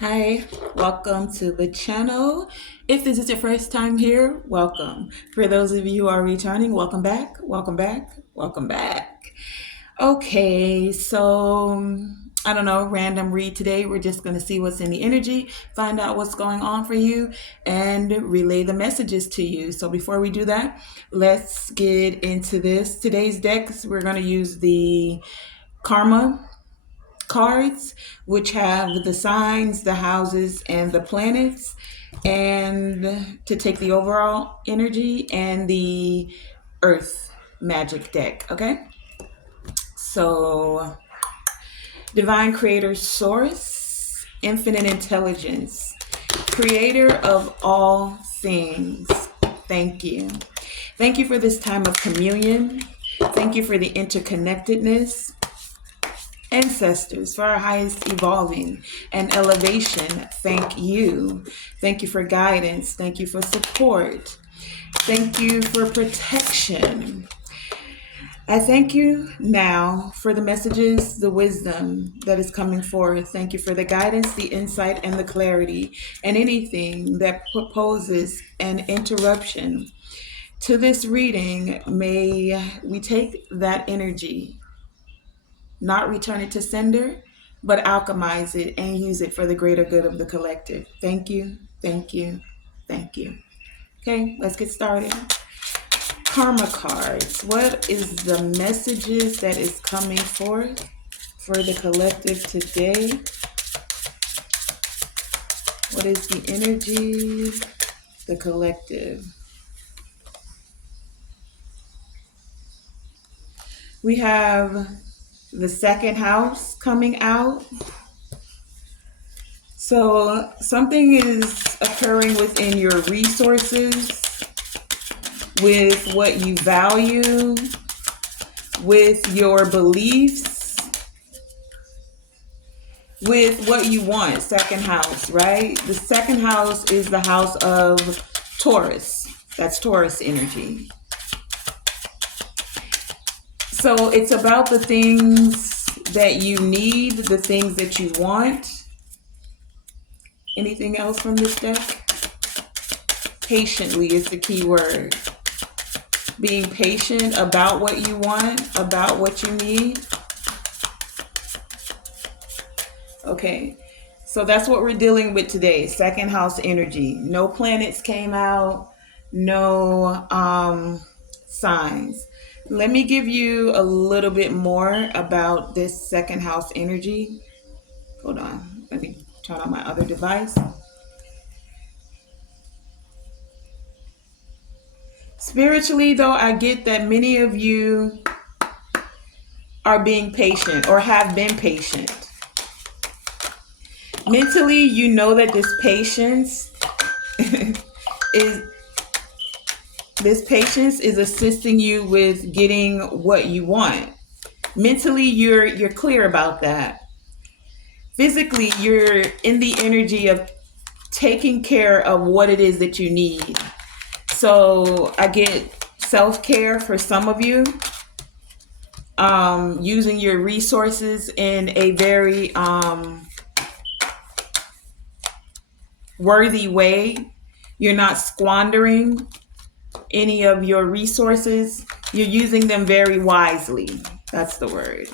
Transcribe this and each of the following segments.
Hi, welcome to the channel. If this is your first time here, welcome. For those of you who are returning, welcome back, welcome back, welcome back. Okay, so I don't know, random read today. We're just going to see what's in the energy, find out what's going on for you, and relay the messages to you. So before we do that, let's get into this. Today's decks, we're going to use the Karma cards, which have the signs, the houses, and the planets, and to take the overall energy and the Earth magic deck. Okay, so Divine Creator Source, Infinite Intelligence, Creator of all things. Thank you. Thank you for this time of communion. Thank you for the interconnectedness. Ancestors, for our highest evolving and elevation, thank you. Thank you for guidance. Thank you for support. Thank you for protection. I thank you now for the messages, the wisdom that is coming forth. Thank you for the guidance, the insight, and the clarity, and anything that proposes an interruption to this reading. May we take that energy, not return it to sender, but alchemize it and use it for the greater good of the collective. Thank you, thank you, thank you. Okay, let's get started. Karma cards. What is the messages that is coming forth for the collective today? What is the energy, the collective? We have the second house coming out. So something is occurring within your resources, with what you value, with your beliefs, with what you want. Second house, right? The second house is the house of Taurus. That's Taurus energy. So it's about the things that you need, the things that you want. Anything else from this deck? Patiently is the key word. Being patient about what you want, about what you need. Okay, so that's what we're dealing with today. Second house energy. No planets came out, no signs. Let me give you a little bit more about this second house energy. Hold on, let me turn on my other device. Spiritually, though, I get that many of you are being patient or have been patient. Mentally, you know that this patience is assisting you with getting what you want. Mentally, you're clear about that. Physically, you're in the energy of taking care of what it is that you need. So I get self-care for some of you, using your resources in a very worthy way. You're not squandering any of your resources. You're using them very wisely. That's the word.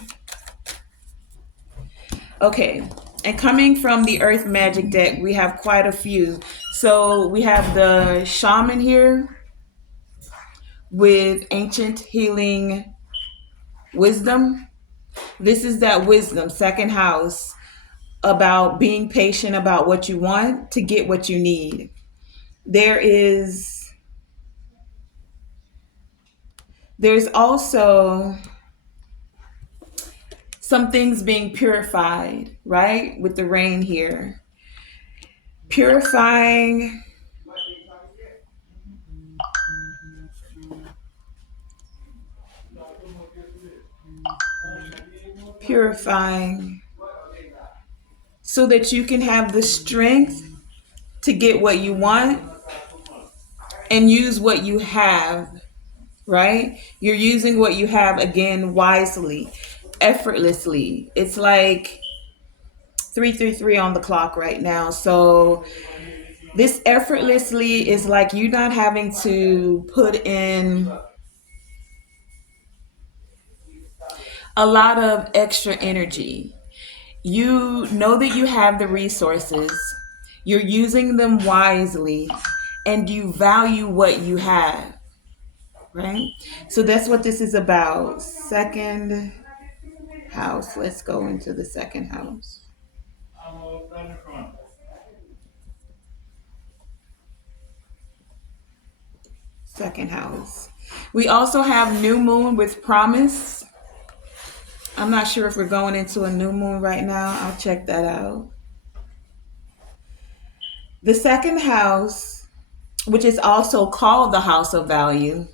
Okay, and coming from the Earth Magic deck, we have quite a few. So we have the Shaman here with Ancient Healing Wisdom. This is that wisdom, second house, about being patient about what you want to get what you need. There's also some things being purified, right? With the rain here. Purifying so that you can have the strength to get what you want and use what you have, right? You're using what you have again wisely, effortlessly. It's like 3:33 on the clock right now. So this effortlessly is like you not having to put in a lot of extra energy. You know that you have the resources, you're using them wisely, and you value what you have, right? So that's what this is about. Second house. Let's go into the second house. Second house. We also have new moon with promise. I'm not sure if we're going into a new moon right now. I'll check that out. The second house, which is also called the house of value,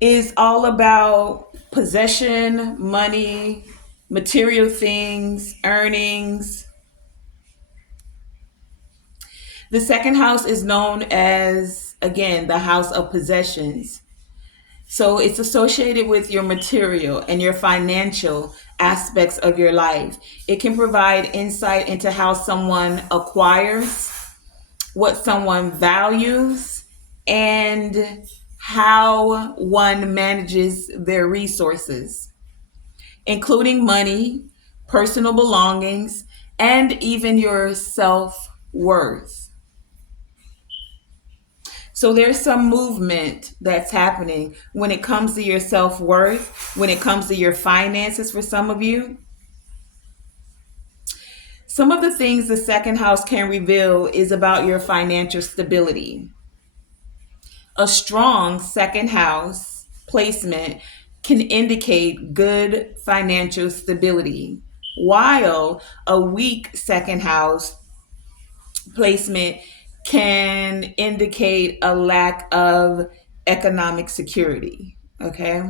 is all about possession, money, material things, earnings. The second house is known as, again, the house of possessions. So it's associated with your material and your financial aspects of your life. It can provide insight into how someone acquires, what someone values, and how one manages their resources, including money, personal belongings, and even your self worth. So there's some movement that's happening when it comes to your self worth, when it comes to your finances for some of you. Some of the things the second house can reveal is about your financial stability. A strong second house placement can indicate good financial stability, while a weak second house placement can indicate a lack of economic security. Okay.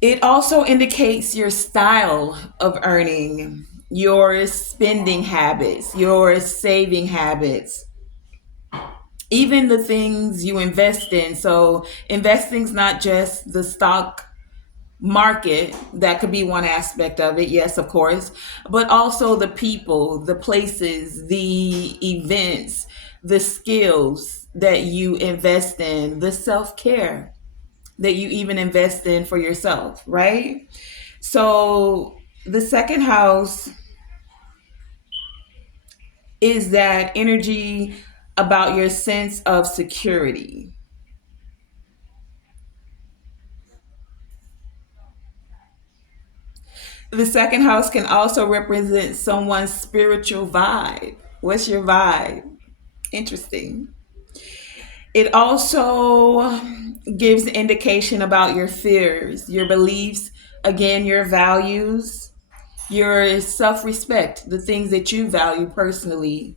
It also indicates your style of earning, your spending habits, your saving habits, even the things you invest in. So, investing's not just the stock market, that could be one aspect of it, yes, of course, but also the people, the places, the events, the skills that you invest in, the self care that you even invest in for yourself, right? So, the second house is that energy about your sense of security. The second house can also represent someone's spiritual vibe. What's your vibe? Interesting. It also gives indication about your fears, your beliefs, again, your values, your self respect, the things that you value personally,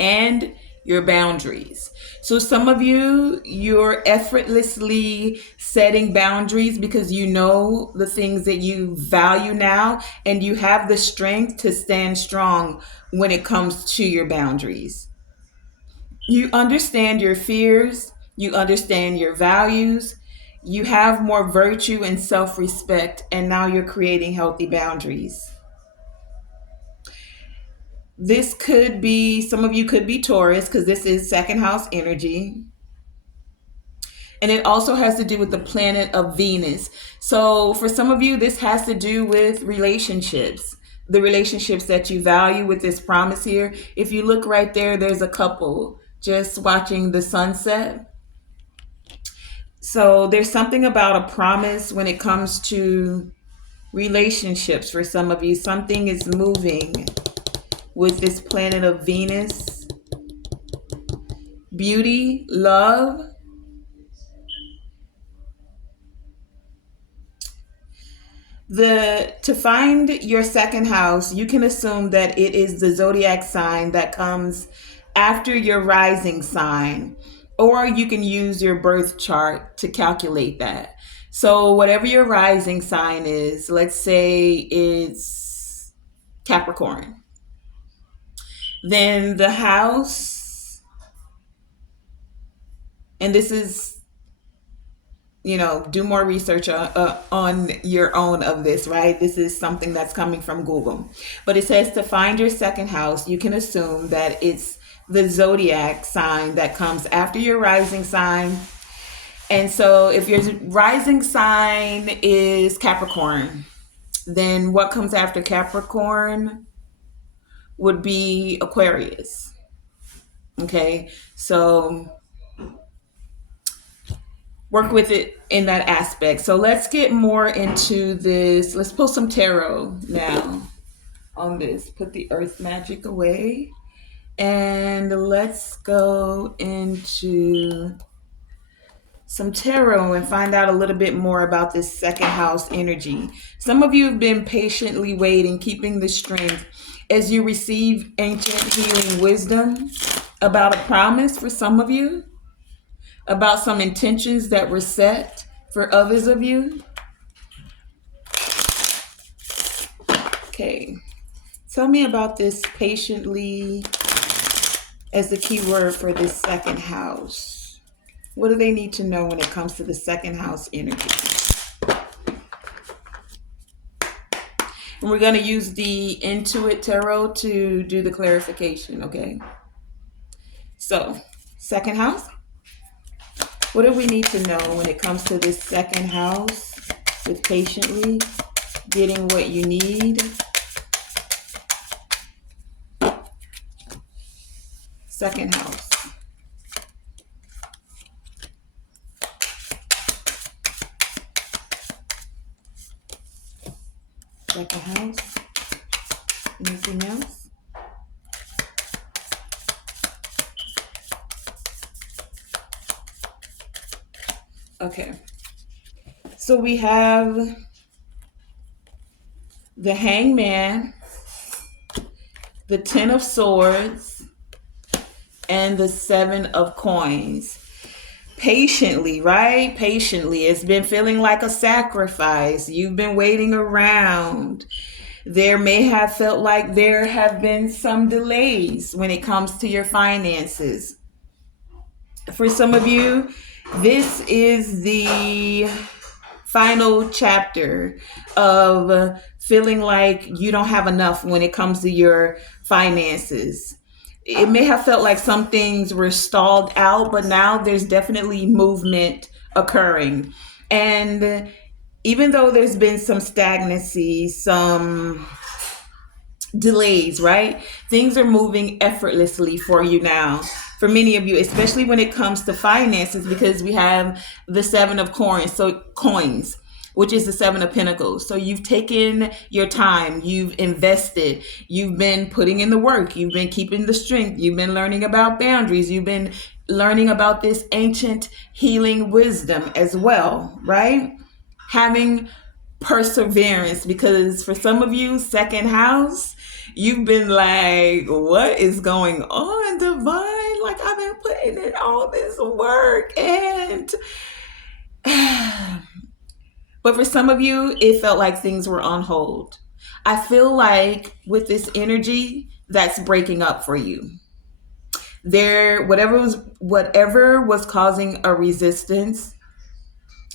and your boundaries. So some of you, you're effortlessly setting boundaries because you know the things that you value now, and you have the strength to stand strong when it comes to your boundaries. You understand your fears, you understand your values, you have more virtue and self-respect, and now you're creating healthy boundaries. This could be, some of you could be Taurus because this is second house energy. And it also has to do with the planet of Venus. So for some of you, this has to do with relationships, the relationships that you value with this promise here. If you look right there, there's a couple just watching the sunset. So there's something about a promise when it comes to relationships for some of you. Something is moving with this planet of Venus. Beauty, love. The to find your second house, you can assume that it is the zodiac sign that comes after your rising sign, or you can use your birth chart to calculate that. So whatever your rising sign is, let's say it's Capricorn, then the house, and this is do more research on your own of this, right? This is something that's coming from Google. But it says to find your second house, you can assume that it's the zodiac sign that comes after your rising sign. And so if your rising sign is Capricorn, then what comes after Capricorn would be Aquarius. Okay, so work with it in that aspect. So let's get more into this. Let's pull some tarot now on this. Put the earth magic away. And let's go into some tarot and find out a little bit more about this second house energy. Some of you have been patiently waiting, keeping the strength as you receive ancient healing wisdom about a promise for some of you, about some intentions that were set for others of you. Okay. Tell me about this patiently as the key word for this second house. What do they need to know when it comes to the second house energy? And we're going to use the Intuit Tarot to do the clarification, okay? So, second house. What do we need to know when it comes to this second house with patiently getting what you need? Second house. Second house. Anything else? Okay. So we have the Hangman, the Ten of Swords, and the Seven of Coins. Patiently, right? Patiently. It's been feeling like a sacrifice. You've been waiting around. There may have felt like there have been some delays when it comes to your finances. For some of you, this is the final chapter of feeling like you don't have enough when it comes to your finances. It may have felt like some things were stalled out, but now there's definitely movement occurring. And even though there's been some stagnancy, some delays, right? Things are moving effortlessly for you now. For many of you, especially when it comes to finances, because we have the Seven of Coins, which is the Seven of Pentacles. So you've taken your time, you've invested, you've been putting in the work, you've been keeping the strength, you've been learning about boundaries, you've been learning about this ancient healing wisdom as well, right? Having perseverance, because for some of you, second house, you've been like, what is going on, divine? Like, I've been putting in all this work and but for some of you, it felt like things were on hold. I feel like with this energy, that's breaking up for you. Whatever was causing a resistance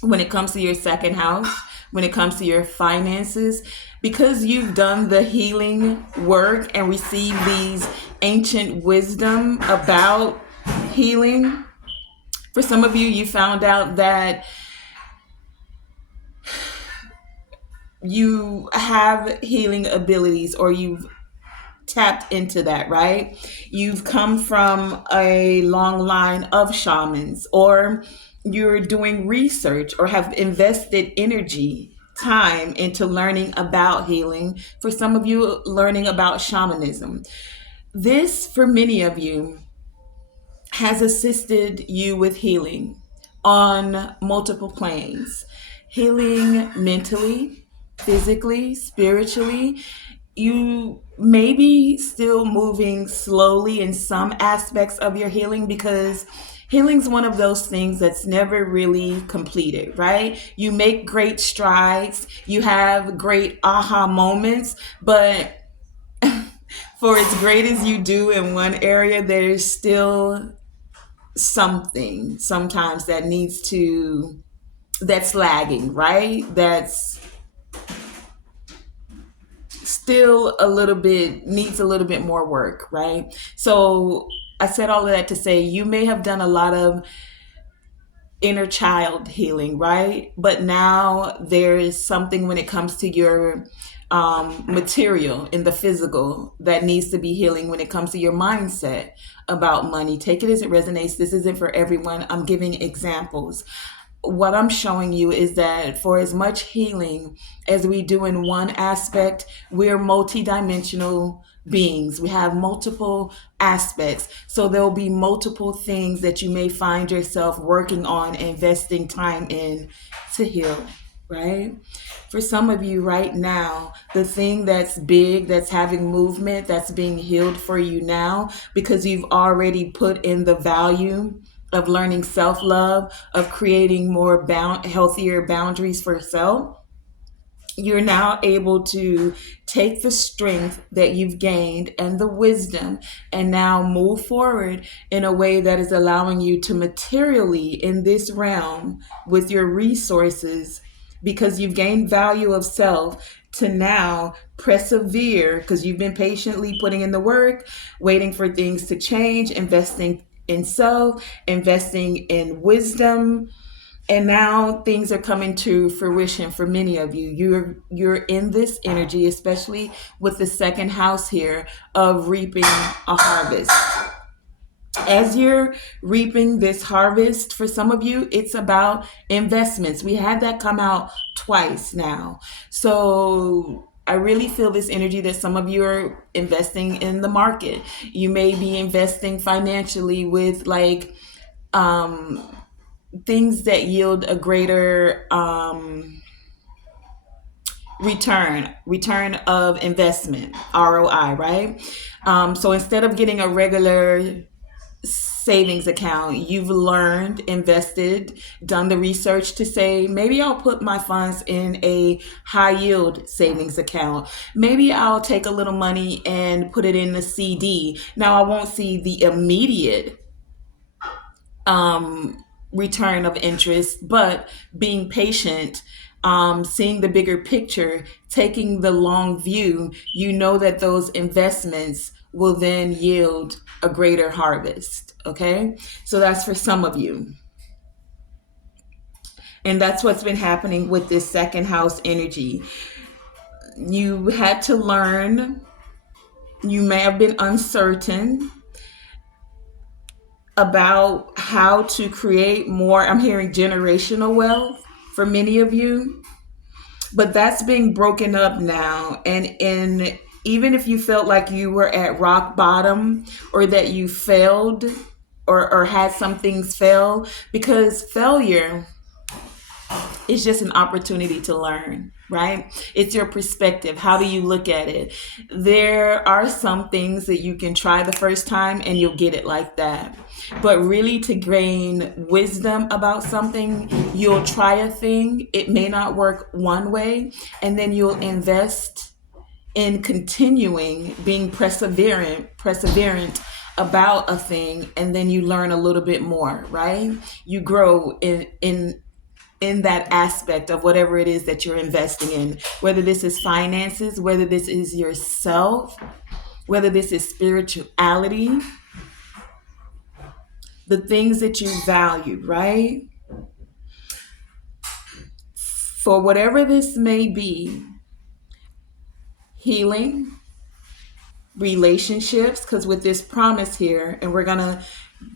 when it comes to your second house, when it comes to your finances, because you've done the healing work and received these ancient wisdom about healing. For some of you, you found out that you have healing abilities, or you've tapped into that, right? You've come from a long line of shamans, or you're doing research or have invested energy, time into learning about healing. For some of you, learning about shamanism. This, for many of you, has assisted you with healing on multiple planes. Healing mentally, physically, spiritually. You may be still moving slowly in some aspects of your healing, because healing's one of those things that's never really completed, right? You make great strides, you have great aha moments, but for as great as you do in one area, there's still something sometimes that needs to that's lagging, right? That's still a little bit needs a little bit more work, right? So I said all of that to say you may have done a lot of inner child healing, right? But now there is something when it comes to your material in the physical that needs to be healing when it comes to your mindset about money. Take it as it resonates. This isn't for everyone. I'm giving examples. What I'm showing you is that for as much healing as we do in one aspect, we're multidimensional beings. We have multiple aspects. So there'll be multiple things that you may find yourself working on, investing time in to heal, right? For some of you right now, the thing that's big, that's having movement, that's being healed for you now, because you've already put in the value of learning self-love, of creating more healthier boundaries for self, you're now able to take the strength that you've gained and the wisdom and now move forward in a way that is allowing you to materially in this realm with your resources, because you've gained value of self, to now persevere because you've been patiently putting in the work, waiting for things to change, investing in self, investing in wisdom, and now things are coming to fruition for many of you. You're in this energy, especially with the second house here, of reaping a harvest. As you're reaping this harvest, for some of you, it's about investments. We had that come out twice now. So I really feel this energy that some of you are investing in the market. You may be investing financially with like things that yield a greater return of investment, ROI, right? So instead of getting a regular savings account, you've learned, invested, done the research to say, maybe I'll put my funds in a high yield savings account. Maybe I'll take a little money and put it in the CD. Now I won't see the immediate return of interest, but being patient, seeing the bigger picture, taking the long view, you know that those investments will then yield a greater harvest. Okay. So that's for some of you. And that's what's been happening with this second house energy. You had to learn, you may have been uncertain about how to create more. I'm hearing generational wealth for many of you, but that's being broken up now. And even if you felt like you were at rock bottom or that you failed or had some things fail, because failure is just an opportunity to learn, right? It's your perspective. How do you look at it? There are some things that you can try the first time and you'll get it like that. But really, to gain wisdom about something, you'll try a thing. It may not work one way, and then you'll invest in continuing being perseverant about a thing, and then you learn a little bit more, right? You grow in that aspect of whatever it is that you're investing in, whether this is finances, whether this is yourself, whether this is spirituality, the things that you value, right? For whatever this may be, healing, relationships, because with this promise here, and we're going to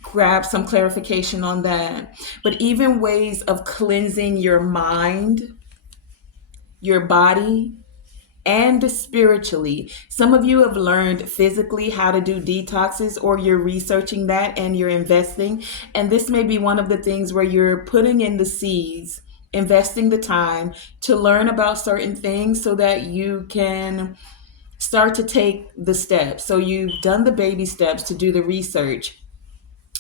grab some clarification on that, but even ways of cleansing your mind, your body, and spiritually. Some of you have learned physically how to do detoxes, or you're researching that and you're investing. And this may be one of the things where you're putting in the seeds, investing the time to learn about certain things so that you can start to take the steps. So you've done the baby steps to do the research.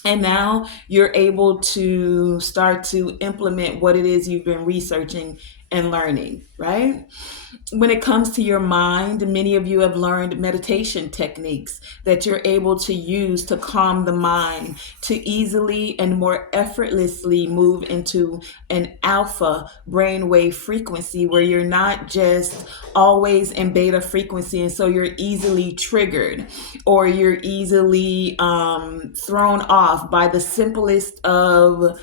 And now you're able to start to implement what it is you've been researching and learning, right? When it comes to your mind, many of you have learned meditation techniques that you're able to use to calm the mind, to easily and more effortlessly move into an alpha brainwave frequency where you're not just always in beta frequency. And so you're easily triggered or you're easily thrown off by the simplest of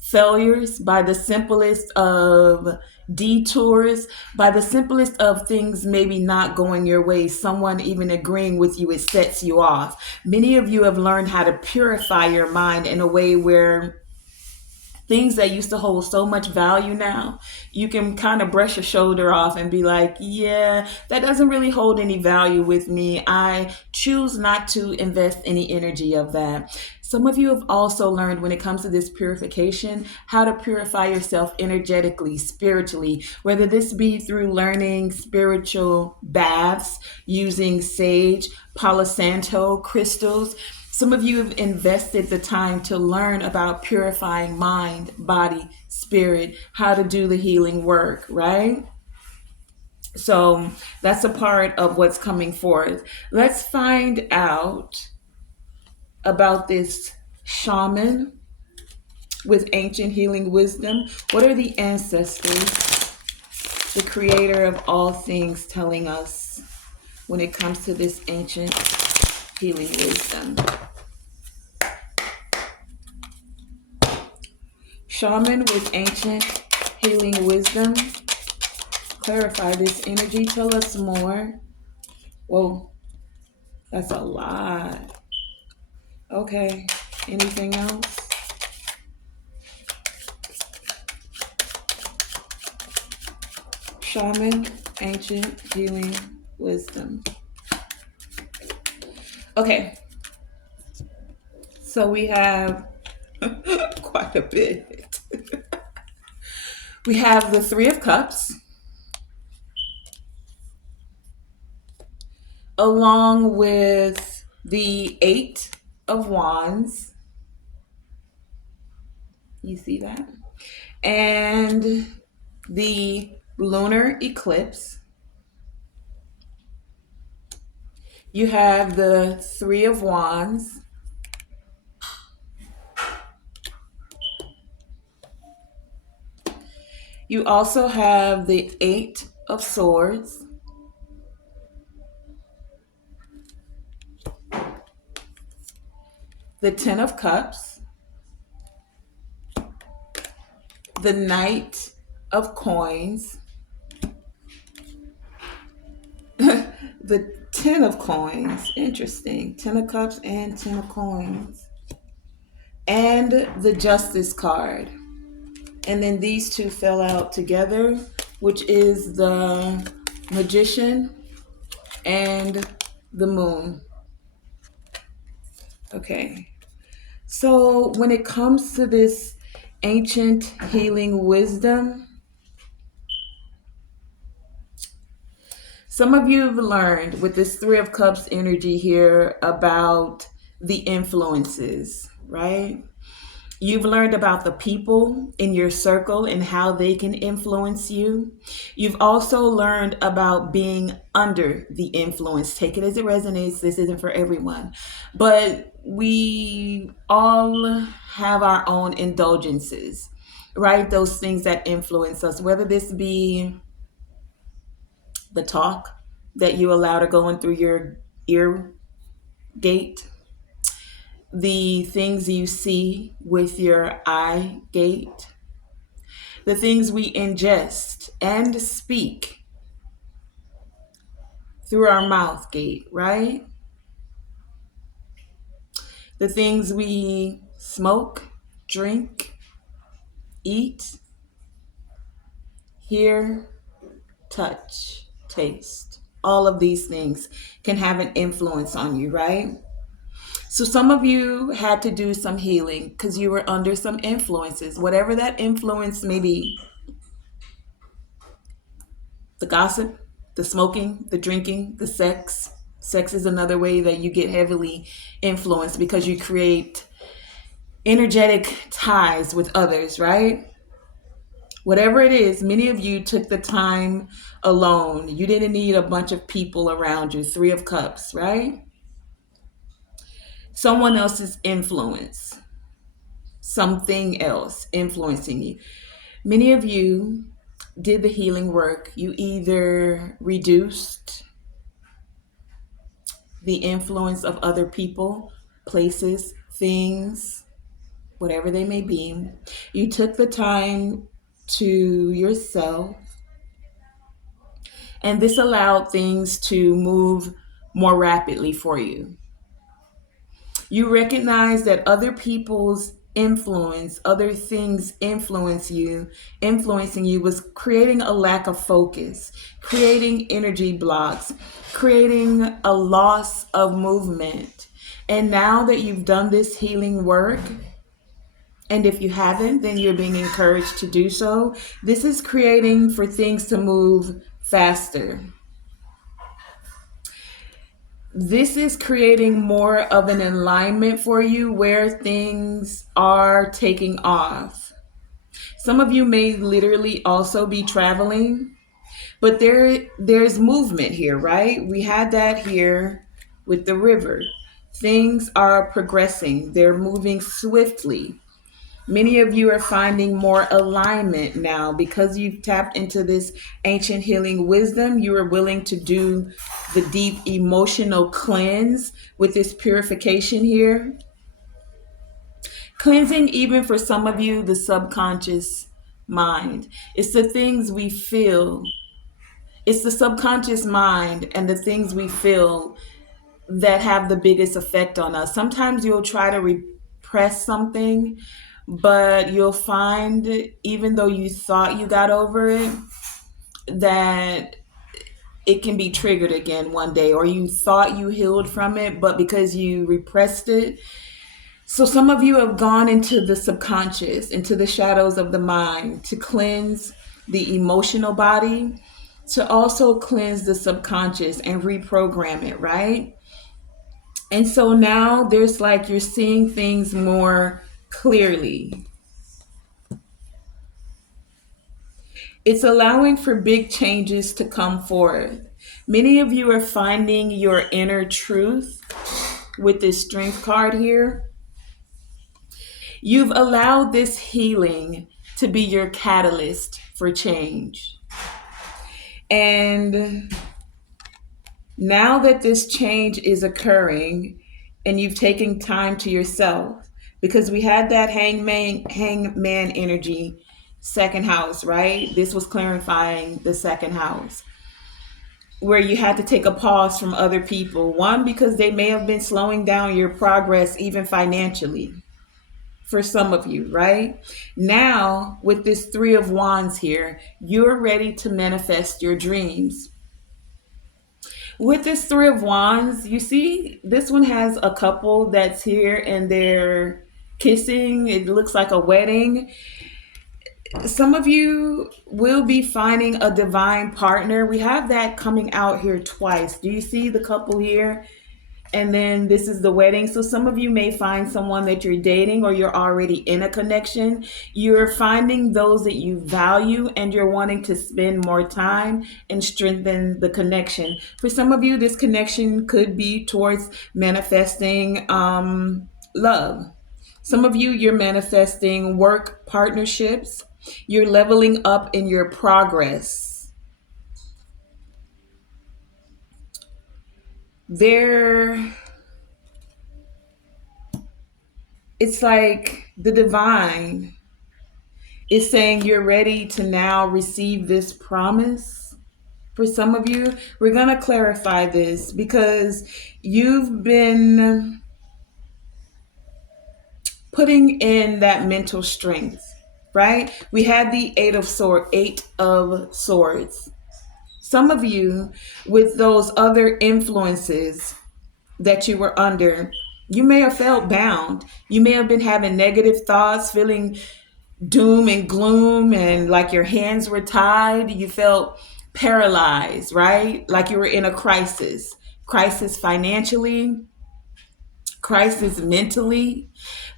failures, by the simplest of detours, by the simplest of things maybe not going your way, someone even agreeing with you, it sets you off. Many of you have learned how to purify your mind in a way where things that used to hold so much value now, you can kind of brush your shoulder off and be like, yeah, that doesn't really hold any value with me. I choose not to invest any energy of that. Some of you have also learned when it comes to this purification, how to purify yourself energetically, spiritually, whether this be through learning spiritual baths, using sage, Palo Santo crystals. Some of you have invested the time to learn about purifying mind, body, spirit, how to do the healing work, right? So that's a part of what's coming forth. Let's find out about this shaman with ancient healing wisdom. What are the ancestors, the creator of all things, telling us when it comes to this ancient healing wisdom? Shaman with ancient healing wisdom. Clarify this energy. Tell us more. Whoa, that's a lot. Okay. Anything else? Shaman, ancient healing wisdom. Okay. So we have quite a bit. We have the Three of Cups, along with the Eight of Wands. You see that? And the lunar eclipse. You have the Three of Wands. You also have the Eight of Swords. The Ten of Cups. The Knight of Coins. The Ten of Coins. Interesting. Ten of Cups and Ten of Coins. And the Justice card. And then these two fell out together, which is the Magician and the Moon. Okay. So when it comes to this ancient healing wisdom, some of you have learned with this Three of Cups energy here about the influences, right? You've learned about the people in your circle and how they can influence you. You've also learned about being under the influence. Take it as it resonates. This isn't for everyone. But we all have our own indulgences, right? Those things that influence us, whether this be the talk that you allow to go in through your ear gate, the things you see with your eye gate, the things we ingest and speak through our mouth gate, right? The things we smoke, drink, eat, hear, touch, taste. All of these things can have an influence on you, right? So some of you had to do some healing because you were under some influences, whatever that influence may be. The gossip, the smoking, the drinking, the sex. Sex is another way that you get heavily influenced because you create energetic ties with others, right? Whatever it is, many of you took the time alone. You didn't need a bunch of people around you. Three of Cups, right? Someone else's influence, something else influencing you. Many of you did the healing work. You either reduced the influence of other people, places, things, whatever they may be. You took the time to yourself, and this allowed things to move more rapidly for you. You recognize that other people's influence, other things influencing you was creating a lack of focus, creating energy blocks, creating a loss of movement. And now that you've done this healing work, and if you haven't, then you're being encouraged to do so. This is creating for things to move faster. This is creating more of an alignment for you where things are taking off. Some of you may literally also be traveling, but there's movement here, right? We had that here with the river. Things are progressing. They're moving swiftly. Many of you are finding more alignment now because you've tapped into this ancient healing wisdom. You are willing to do the deep emotional cleanse with this purification here. Cleansing, even for some of you, the subconscious mind. It's the things we feel. It's the subconscious mind and the things we feel that have the biggest effect on us. Sometimes you'll try to repress something, but you'll find, even though you thought you got over it, that it can be triggered again one day, or you thought you healed from it, but because you repressed it. So some of you have gone into the subconscious, into the shadows of the mind to cleanse the emotional body, to also cleanse the subconscious and reprogram it, right? And so now there's like you're seeing things more clearly. It's allowing for big changes to come forth. Many of you are finding your inner truth with this strength card here. You've allowed this healing to be your catalyst for change. And now that this change is occurring and you've taken time to yourself, because we had that hangman energy, second house, right? This was clarifying the second house, where you had to take a pause from other people. One, because they may have been slowing down your progress, even financially, for some of you, right? Now, with this Three of Wands here, you're ready to manifest your dreams. With this Three of Wands, you see, this one has a couple that's here and they're kissing. It looks like a wedding. Some of you will be finding a divine partner. We have that coming out here twice. Do you see the couple here? And then this is the wedding. So some of you may find someone that you're dating, or you're already in a connection. You're finding those that you value and you're wanting to spend more time and strengthen the connection. For some of you, this connection could be towards manifesting love. Some of you, you're manifesting work partnerships. You're leveling up in your progress. It's like the divine is saying you're ready to now receive this promise. For some of you, we're going to clarify this because you've been putting in that mental strength, right? We had the Eight of Swords. Some of you, with those other influences that you were under, you may have felt bound. You may have been having negative thoughts, feeling doom and gloom, and like your hands were tied. You felt paralyzed, right? Like you were in a crisis financially, crisis mentally,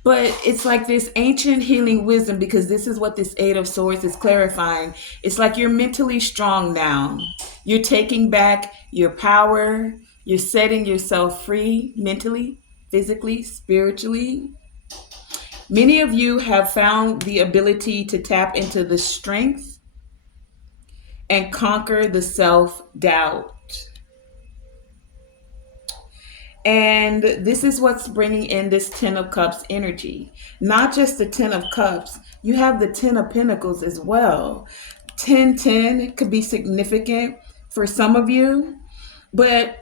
but it's like this ancient healing wisdom, because this is what this Eight of Swords is clarifying. It's like you're mentally strong now. You're taking back your power. You're setting yourself free mentally, physically, spiritually. Many of you have found the ability to tap into the strength and conquer the self doubt. And this is what's bringing in this Ten of Cups energy. Not just the Ten of Cups, you have the Ten of Pentacles as well. 1010 could be significant for some of you, but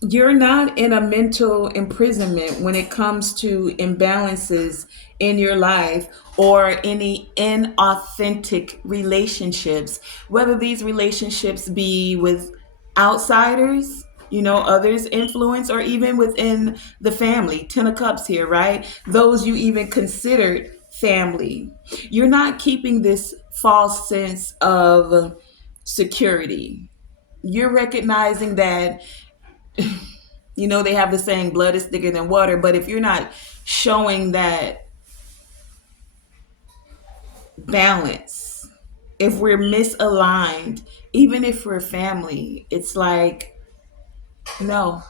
you're not in a mental imprisonment when it comes to imbalances in your life or any inauthentic relationships, whether these relationships be with outsiders, others influence, or even within the family. Ten of Cups here, right? Those you even considered family. You're not keeping this false sense of security. You're recognizing that they have the saying, blood is thicker than water. But if you're not showing that balance, if we're misaligned, even if we're family, it's like, no.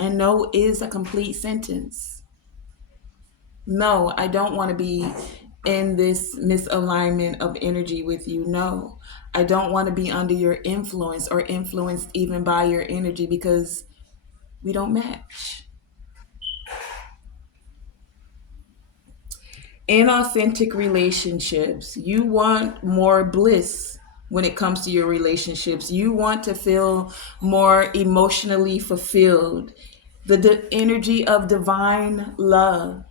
And no is a complete sentence. No, I don't want to be in this misalignment of energy with you. No, I don't want to be under your influence or influenced even by your energy, because we don't match. Inauthentic relationships. You want more bliss when it comes to your relationships. You want to feel more emotionally fulfilled. The energy of divine love,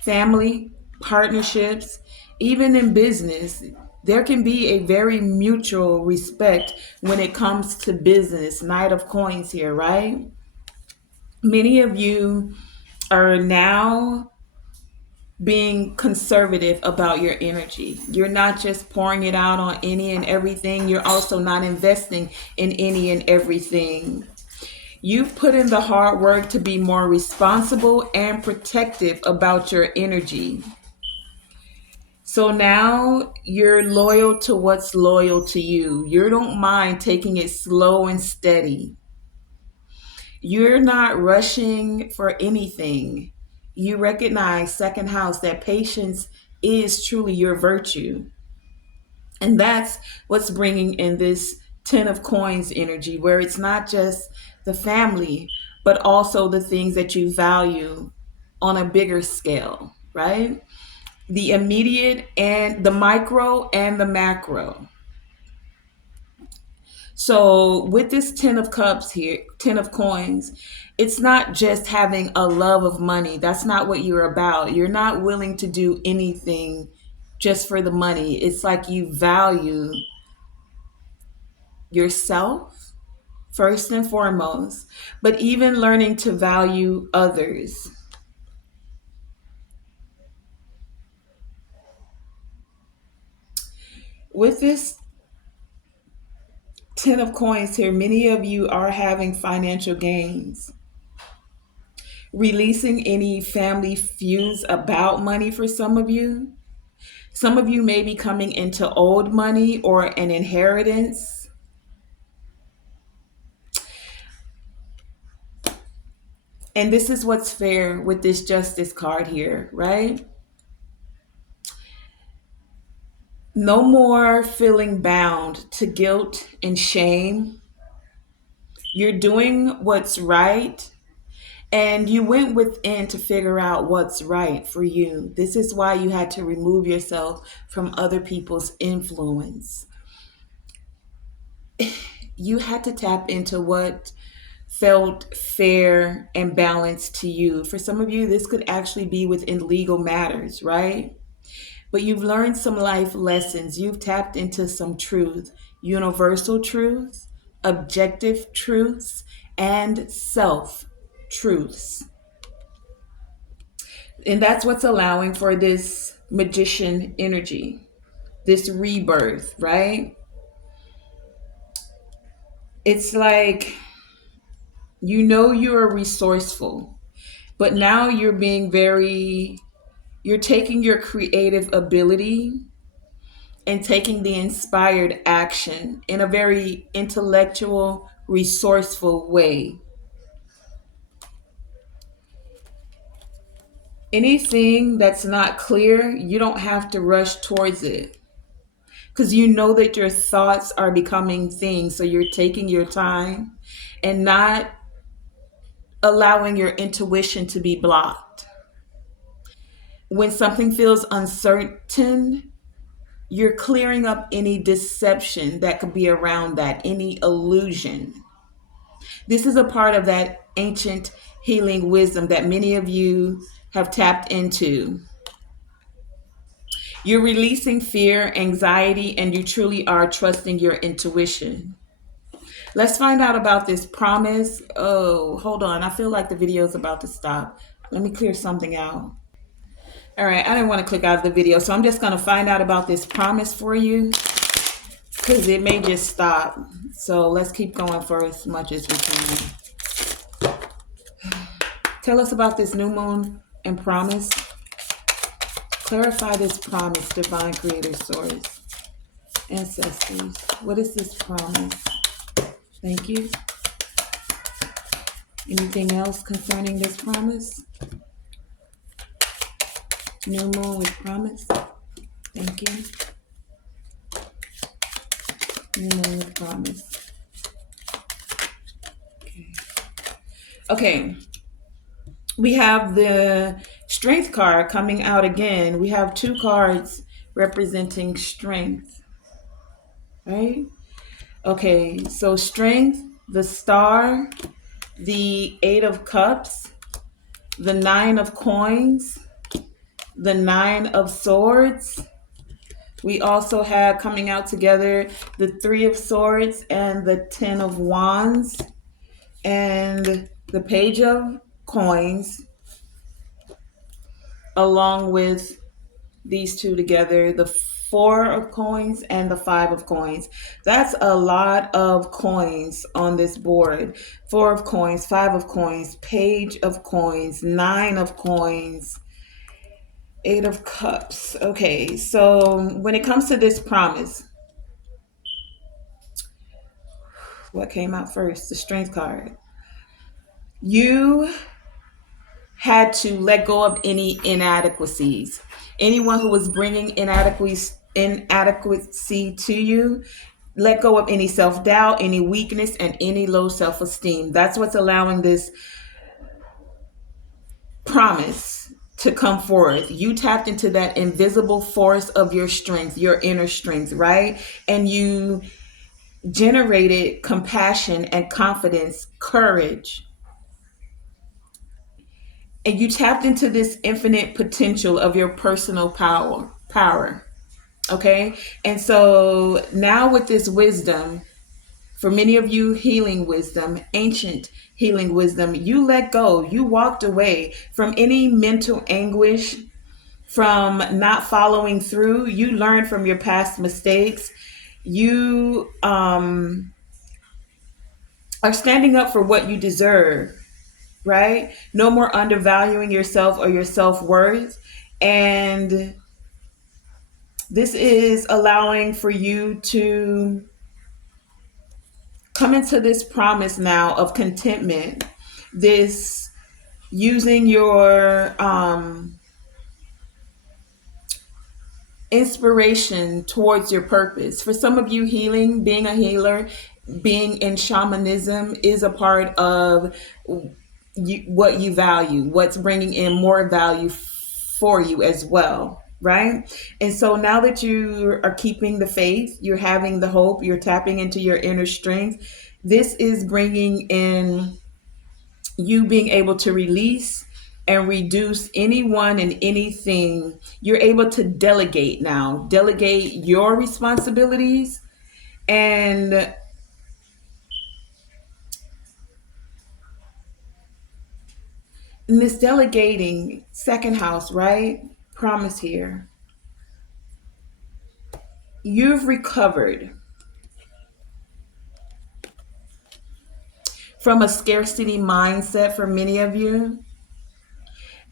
family, partnerships, even in business. There can be a very mutual respect when it comes to business. Knight of Coins here, right? Many of you are now being conservative about your energy. You're not just pouring it out on any and everything. You're also not investing in any and everything. You've put in the hard work to be more responsible and protective about your energy. So now you're loyal to what's loyal to you. You don't mind taking it slow and steady. You're not rushing for anything. You recognize, second house, that patience is truly your virtue. And that's what's bringing in this Ten of Coins energy, where it's not just the family, but also the things that you value on a bigger scale, right? The immediate and the micro and the macro. So with this Ten of Cups here, Ten of Coins, it's not just having a love of money. That's not what you're about. You're not willing to do anything just for the money. It's like you value yourself first and foremost, but even learning to value others. With this Ten of Coins here, many of you are having financial gains, releasing any family feuds about money for some of you. Some of you may be coming into old money or an inheritance. And this is what's fair with this Justice card here, right? No more feeling bound to guilt and shame. You're doing what's right, and you went within to figure out what's right for you. This is why you had to remove yourself from other people's influence. You had to tap into what felt fair and balanced to you. For some of you, this could actually be within legal matters, right? But you've learned some life lessons. You've tapped into some truth, universal truth, objective truths, and self truths. And that's what's allowing for this magician energy, this rebirth, right? It's like You know you're resourceful, but now you're taking your creative ability and taking the inspired action in a very intellectual, resourceful way. Anything that's not clear, you don't have to rush towards it because you know that your thoughts are becoming things. So you're taking your time and not allowing your intuition to be blocked. When something feels uncertain, you're clearing up any deception that could be around that, any illusion. This is a part of that ancient healing wisdom that many of you have tapped into. You're releasing fear, anxiety, and you truly are trusting your intuition. Let's find out about this promise. Oh, hold on. I feel like the video is about to stop. Let me clear something out. All right, I didn't want to click out of the video, so I'm just going to find out about this promise for you because it may just stop. So let's keep going for as much as we can. Tell us about this new moon and promise. Clarify this promise, divine creator source, ancestors. What is this promise? Thank you. Anything else concerning this promise? New moon with promise. Thank you. New moon with promise. Okay. Okay. We have the strength card coming out again. We have two cards representing strength, right? Okay, so strength, the star, the eight of cups, the nine of coins, the nine of swords. We also have coming out together the three of swords and the 10 of wands and the page of coins, along with these two together, the four of coins and the five of coins. That's a lot of coins on this board. Four of coins, five of coins, page of coins, nine of coins, eight of cups. Okay, so when it comes to this promise, what came out first? The strength card. You had to let go of any inadequacies. Anyone who was bringing inadequacy to you, let go of any self-doubt, any weakness, and any low self-esteem. That's what's allowing this promise to come forth. You tapped into that invisible force of your strength, your inner strength, right? And you generated compassion and confidence, courage. And you tapped into this infinite potential of your personal power. Okay. And so now with this wisdom, for many of you, healing wisdom, ancient healing wisdom, you let go, you walked away from any mental anguish, from not following through. You learned from your past mistakes. You are standing up for what you deserve, right? No more undervaluing yourself or your self-worth. And this is allowing for you to come into this promise now of contentment, this using your inspiration towards your purpose. For some of you, healing, being a healer, being in shamanism is a part of what you value, what's bringing in more value for you as well, right? And so now that you are keeping the faith, you're having the hope, you're tapping into your inner strength, this is bringing in you being able to release and reduce anyone and anything. You're able to delegate now, delegate your responsibilities. And in this delegating, second house, right? Promise here. You've recovered from a scarcity mindset for many of you,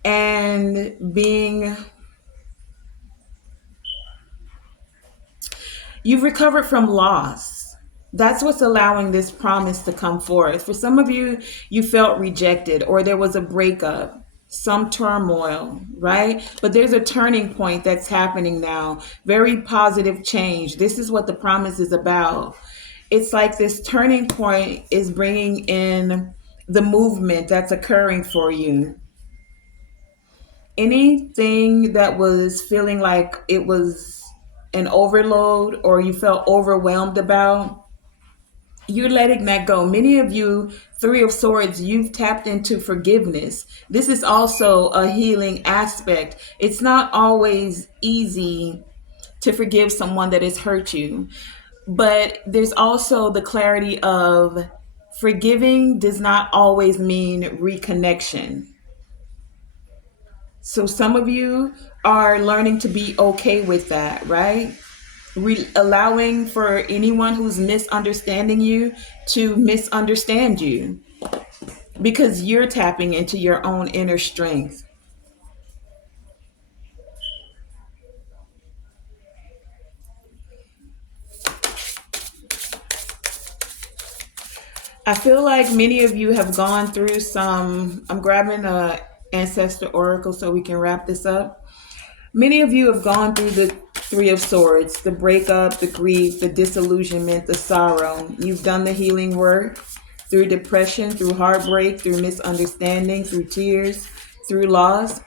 and being you've recovered from loss. That's what's allowing this promise to come forth. For some of you, you felt rejected or there was a breakup, some turmoil, right? But there's a turning point that's happening now. Very positive change. This is what the promise is about. It's like this turning point is bringing in the movement that's occurring for you. Anything that was feeling like it was an overload or you felt overwhelmed about, you're letting that go. Many of you, Three of Swords, you've tapped into forgiveness. This is also a healing aspect. It's not always easy to forgive someone that has hurt you, but there's also the clarity of forgiving does not always mean reconnection. So some of you are learning to be okay with that, right? Allowing for anyone who's misunderstanding you to misunderstand you because you're tapping into your own inner strength. I feel like many of you have gone through some. I'm grabbing a ancestor oracle so we can wrap this up. Many of you have gone through the Three of Swords, the breakup, the grief, the disillusionment, the sorrow. You've done the healing work through depression, through heartbreak, through misunderstanding, through tears, through loss.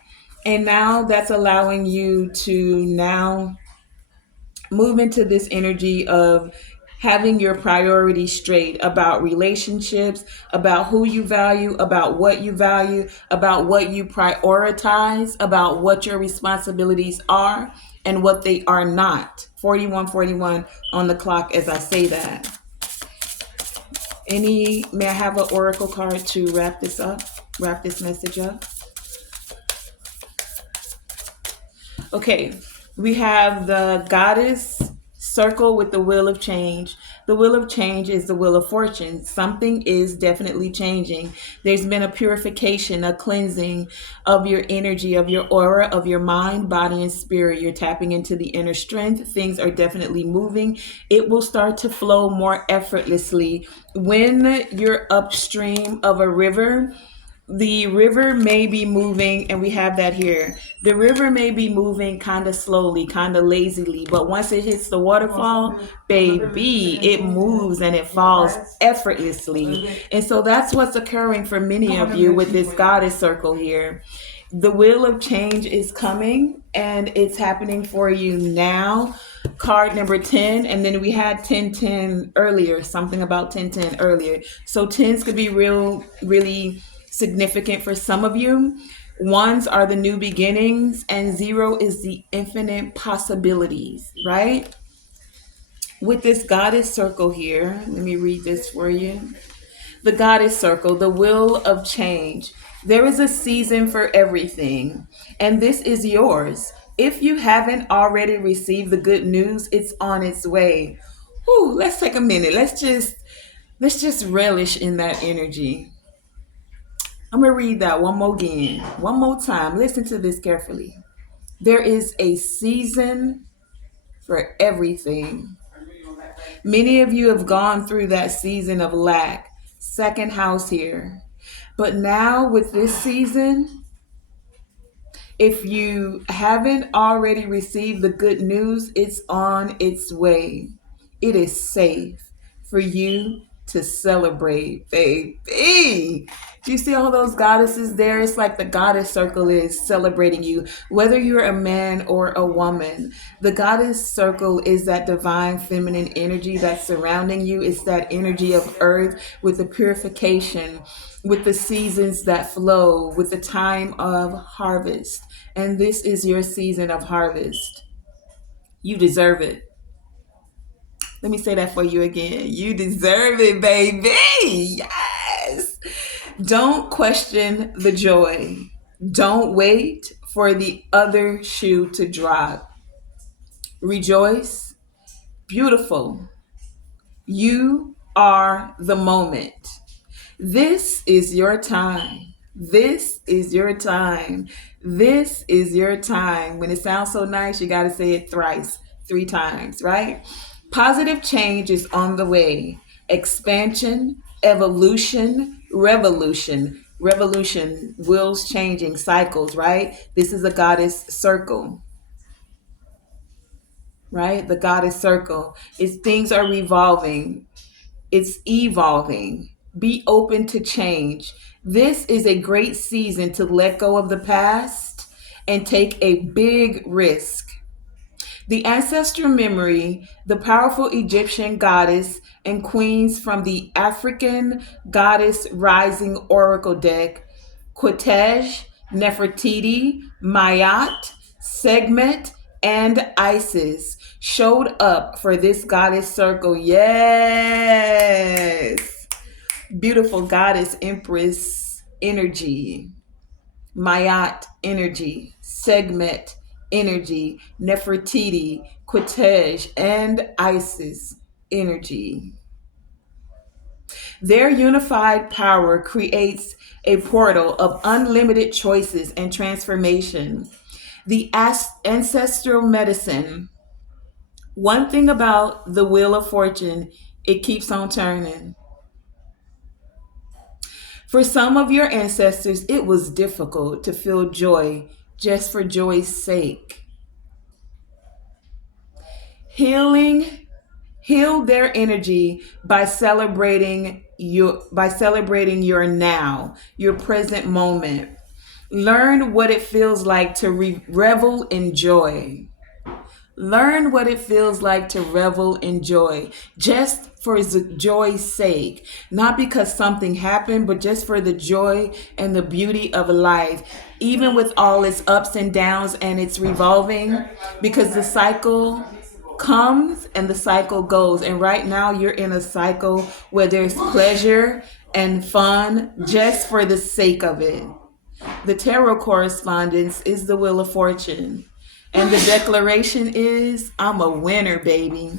And now that's allowing you to now move into this energy of having your priorities straight about relationships, about who you value, about what you prioritize, about what your responsibilities are and what they are not. 4141 on the clock as I say that. May I have an oracle card to wrap this up? Wrap this message up? Okay, we have the goddess circle with the wheel of change. The wheel of change is the wheel of fortune. Something is definitely changing. There's been a purification, a cleansing of your energy, of your aura, of your mind, body, and spirit. You're tapping into the inner strength. Things are definitely moving. It will start to flow more effortlessly. When you're upstream of a river, the river may be moving, and we have that here. The river may be moving kind of slowly, kind of lazily, but once it hits the waterfall, baby, it moves and it falls effortlessly. And so that's what's occurring for many of you with this goddess circle here. The wheel of change is coming and it's happening for you now. Card number 10, and then we had 1010 earlier, something about 1010 earlier. So 10s could be really significant for some of you. Ones are the new beginnings, and 0 is the infinite possibilities, right? With this goddess circle here, let me read this for you. The goddess circle, the wheel of change. There is a season for everything, and this is yours. If you haven't already received the good news, it's on its way. Whew, let's take a minute. Let's just relish in that energy. I'm going to read that one more time. Listen to this carefully. There is a season for everything. Many of you have gone through that season of lack. Second house here. But now with this season, if you haven't already received the good news, it's on its way. It is safe for you to celebrate, baby. Do you see all those goddesses there? It's like the goddess circle is celebrating you, whether you're a man or a woman. The goddess circle is that divine feminine energy that's surrounding you. It's that energy of earth with the purification, with the seasons that flow, with the time of harvest. And this is your season of harvest. You deserve it. Let me say that for you again. You deserve it, baby. Yes. Don't question the joy. Don't wait for the other shoe to drop. Rejoice. Beautiful. You are the moment. This is your time. This is your time. This is your time. When it sounds so nice, you got to say it thrice, 3 times, right? Positive change is on the way. Expansion, evolution, revolution. Revolution, wheels changing, cycles, right? This is a goddess circle, right? The goddess circle. It's things are revolving. It's evolving. Be open to change. This is a great season to let go of the past and take a big risk. The ancestral memory, the powerful Egyptian goddess and queens from the African goddess rising oracle deck, Qutej, Nefertiti, Mayat, Segmet, and Isis showed up for this goddess circle. Yes. Beautiful goddess empress energy. Mayat energy, Segmet energy, Nefertiti, Qutej, and Isis energy. Their unified power creates a portal of unlimited choices and transformation. The ancestral medicine. One thing about the Wheel of Fortune, it keeps on turning. For some of your ancestors, it was difficult to feel joy just for joy's sake. Healing, heal their energy by celebrating your now, your present moment. Learn what it feels like to revel in joy. Learn what it feels like to revel in joy, just for joy's sake. Not because something happened, but just for the joy and the beauty of life, even with all its ups and downs and its revolving, because the cycle comes and the cycle goes. And right now, you're in a cycle where there's pleasure and fun just for the sake of it. The tarot correspondence is the Wheel of Fortune. And the declaration is, I'm a winner, baby.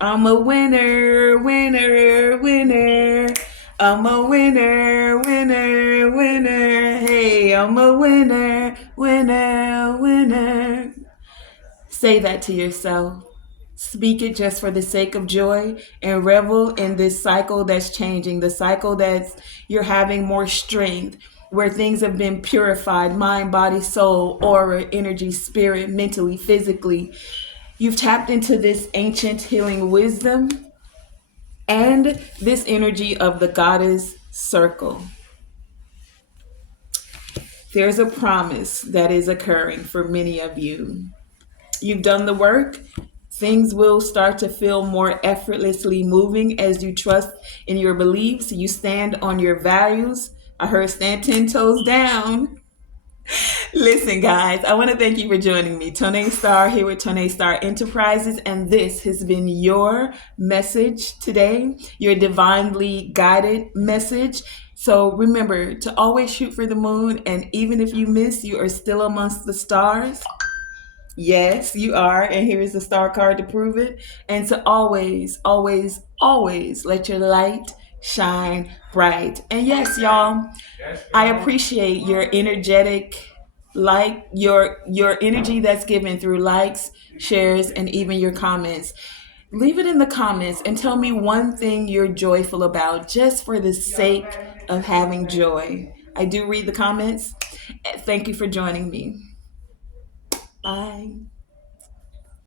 I'm a winner, winner, winner. I'm a winner, winner, winner. Hey, I'm a winner, winner, winner. Say that to yourself. Speak it just for the sake of joy and revel in this cycle that's changing, the cycle that's you're having more strength, where things have been purified, mind, body, soul, aura, energy, spirit, mentally, physically. You've tapped into this ancient healing wisdom and this energy of the goddess circle. There's a promise that is occurring for many of you. You've done the work. Things will start to feel more effortlessly moving as you trust in your beliefs. You stand on your values. I heard stand 10 toes down. Listen, guys, I want to thank you for joining me. Tonae Star here with Tonae Star Enterprises, and this has been your message today, your divinely guided message. So remember to always shoot for the moon, and even if you miss, you are still amongst the stars. Yes, you are. And here is the star card to prove it. And to always, always, always let your light shine bright. And yes, y'all, I appreciate your energetic your energy that's given through likes, shares, and even your comments. Leave it in the comments and tell me one thing you're joyful about just for the sake of having joy. I do read the comments. Thank you for joining me. Bye.